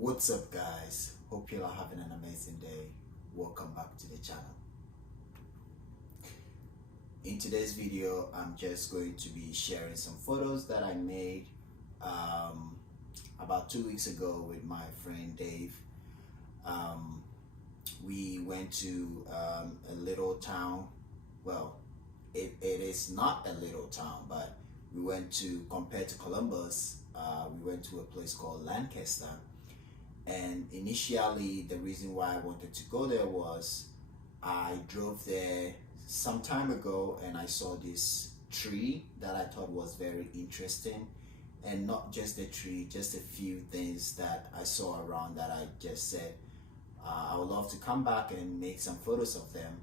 What's up, guys? Hope you are having an amazing day. Welcome back to the channel. In today's video, I'm just going to be sharing some photos that I made about 2 weeks ago with my friend Dave. We went to a little town. Well, it is not a little town, but we went to, compared to Columbus, we went to a place called Lancaster. And initially, the reason why I wanted to go there was I drove there some time ago and I saw this tree that I thought was very interesting. And not just the tree, just a few things that I saw around that I just said, I would love to come back and make some photos of them.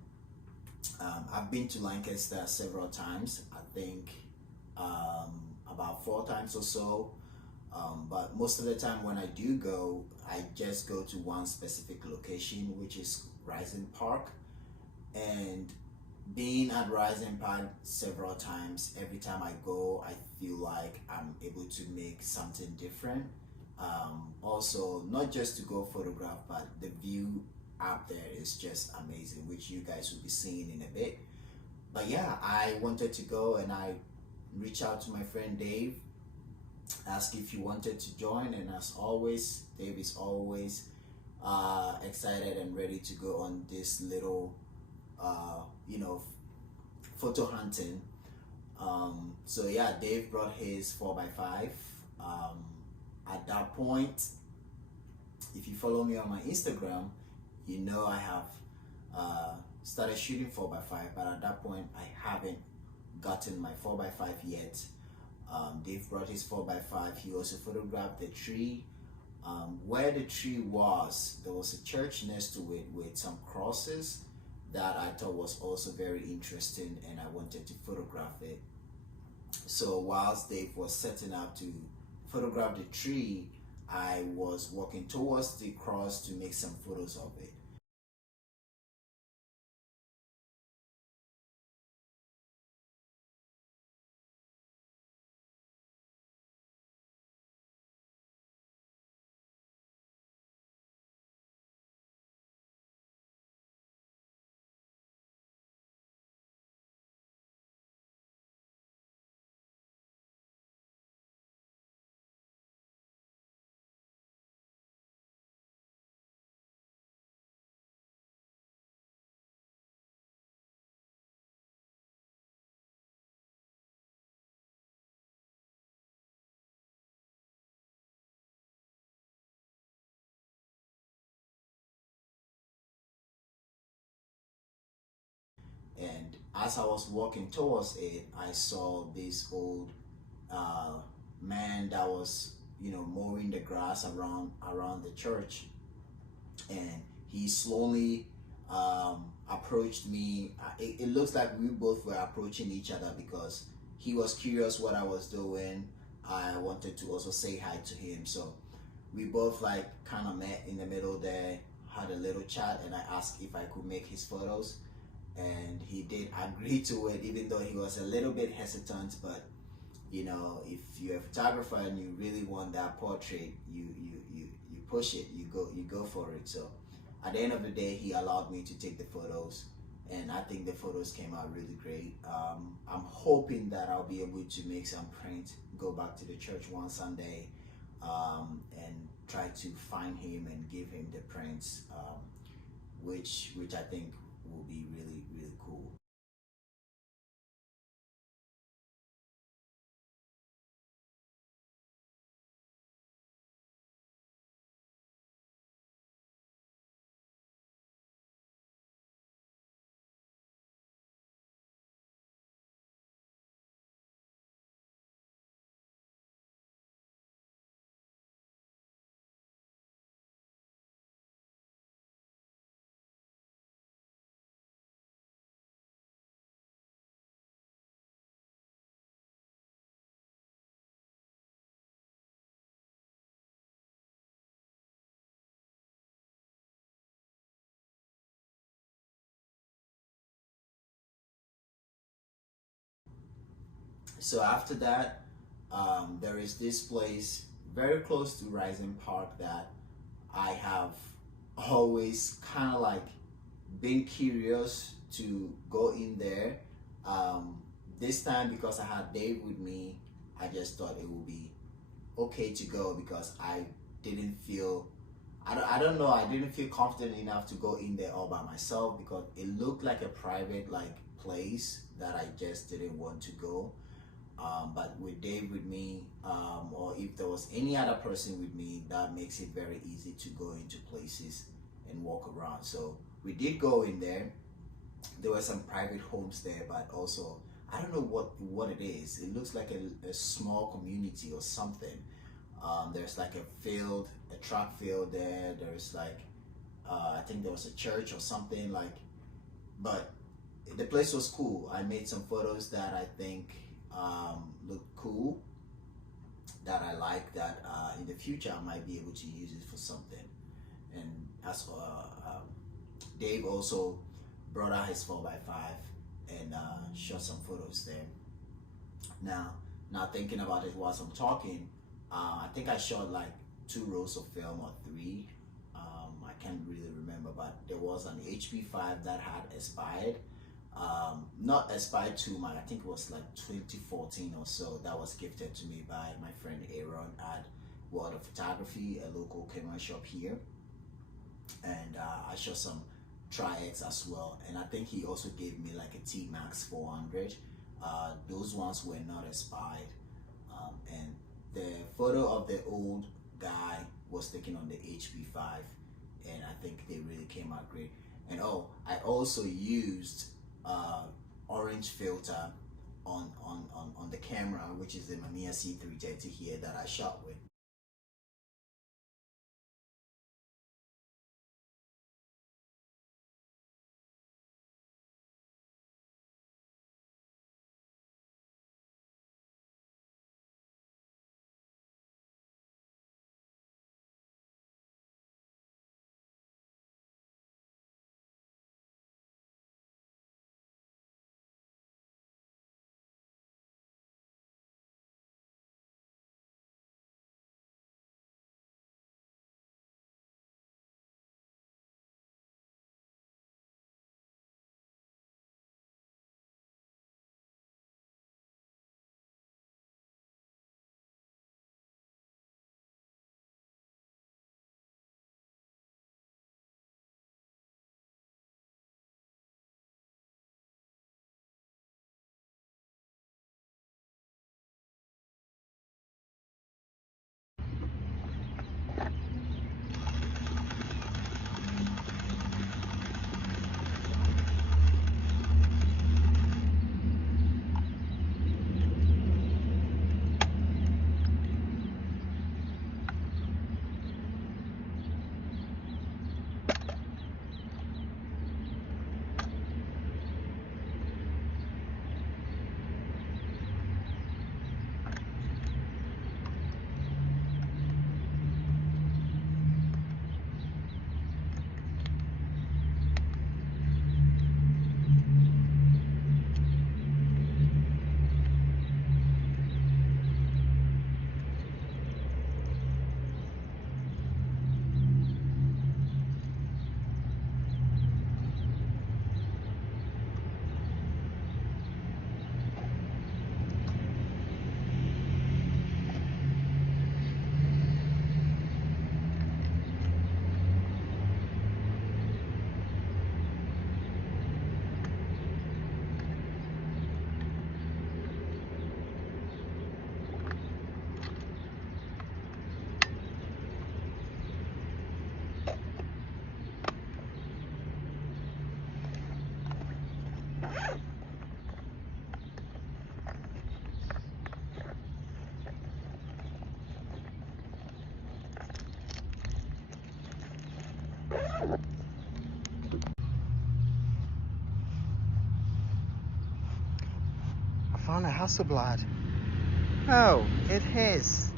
I've been to Lancaster several times, I think about 4 times or so. But most of the time when I do go, I just go to one specific location, which is Rising Park. And being at Rising Park several times, every time I go, I feel like I'm able to make something different. Also, not just to go photograph, but the view up there is just amazing, which you guys will be seeing in a bit. But yeah, I wanted to go and I reached out to my friend Dave, asked if he wanted to join, and as always, Dave is always excited and ready to go on this little photo hunting. So yeah, Dave brought his 4x5. At that point, if you follow me on my Instagram, you know I have started shooting 4x5, but at that point I haven't gotten my 4x5 yet. Dave brought his 4x5. He also photographed the tree. Where the tree was, there was a church next to it with some crosses that I thought was also very interesting, and I wanted to photograph it. So whilst Dave was setting up to photograph the tree, I was walking towards the cross to make some photos of it. And as I was walking towards it, I saw this old man that was, mowing the grass around the church, and he slowly approached me. It looks like we both were approaching each other because he was curious what I was doing. I wanted to also say hi to him, so we both like kind of met in the middle there, had a little chat, and I asked if I could make his photos, and he did agree to it, even though he was a little bit hesitant. But if you're a photographer and you really want that portrait, you push it, you go for it. So at the end of the day, he allowed me to take the photos, and I think the photos came out really great. I'm hoping that I'll be able to make some print, go back to the church one Sunday, and try to find him and give him the prints, which I think will be really, really cool. So after that, there is this place very close to Rising Park that I have always kind of like been curious to go in there. Um, this time, because I had Dave with me, I just thought it would be okay to go because I didn't feel, I don't know, I didn't feel confident enough to go in there all by myself because it looked like a private like place that I just didn't want to go. But with Dave with me, or if there was any other person with me, that makes it very easy to go into places and walk around. So we did go in there. There were some private homes there, but also I don't know what it is. It looks like a small community or something. There's like a field, a track field there. There's like I think there was a church or something like, but the place was cool. I made some photos that I think looked cool, that I like, that in the future I might be able to use it for something. And as for Dave also brought out his 4x5 and shot some photos there. Now, now thinking about it whilst I'm talking, I think I shot like 2 rolls of film or three. I can't really remember, but there was an HP5 that had expired. Not expired too much. I think it was like 2014 or so. That was gifted to me by my friend Aaron at World of Photography, a local camera shop here. And I shot some Tri-X as well. And I think he also gave me like a T-Max 400. Those ones were not expired. And the photo of the old guy was taken on the HP5, and I think they really came out great. And oh, I also used orange filter on the camera, which is the Mamiya C330 here that I shot with. I found a Hasselblad. Oh, it is.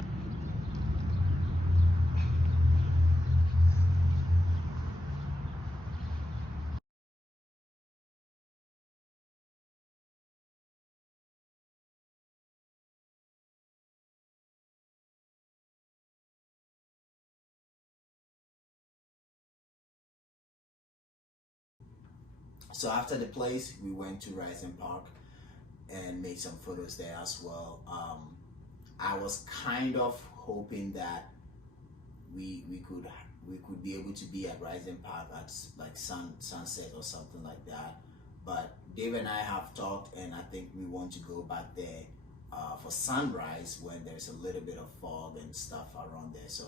So after the place, we went to Rising Park and made some photos there as well. I was kind of hoping that we could be able to be at Rising Park at like sunset or something like that. But Dave and I have talked, and I think we want to go back there for sunrise when there's a little bit of fog and stuff around there. So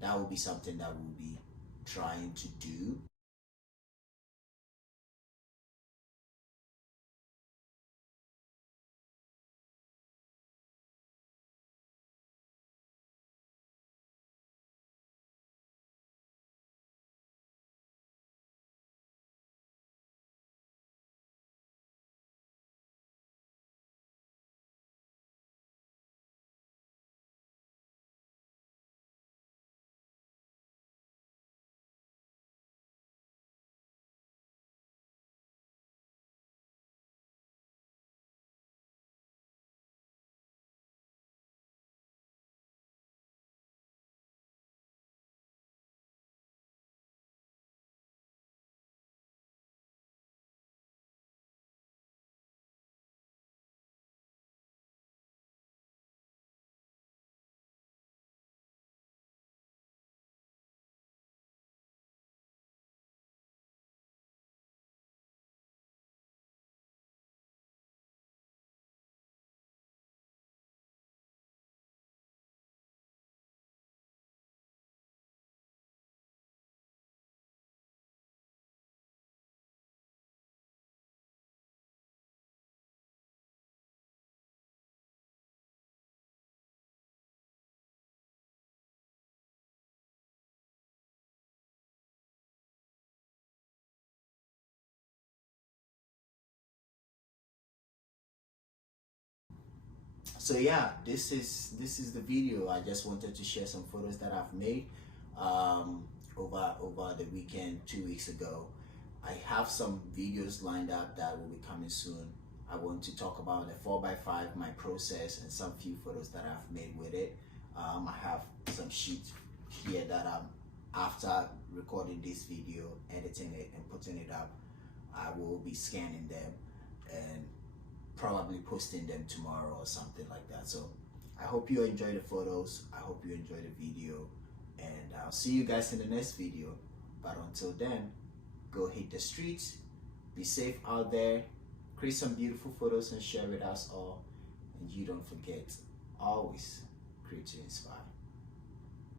that will be something that we'll be trying to do. So yeah, this is the video. I just wanted to share some photos that I've made over the weekend 2 weeks ago. I have some videos lined up that will be coming soon. I want to talk about the 4x5, my process, and some few photos that I've made with it. I have some sheets here that after recording this video, editing it and putting it up, I will be scanning them and probably posting them tomorrow or something like that. So I hope you enjoy the photos. I hope you enjoy the video, and I'll see you guys in the next video. But until then, go hit the streets, be safe out there, create some beautiful photos and share with us all. And you don't forget, always create to inspire.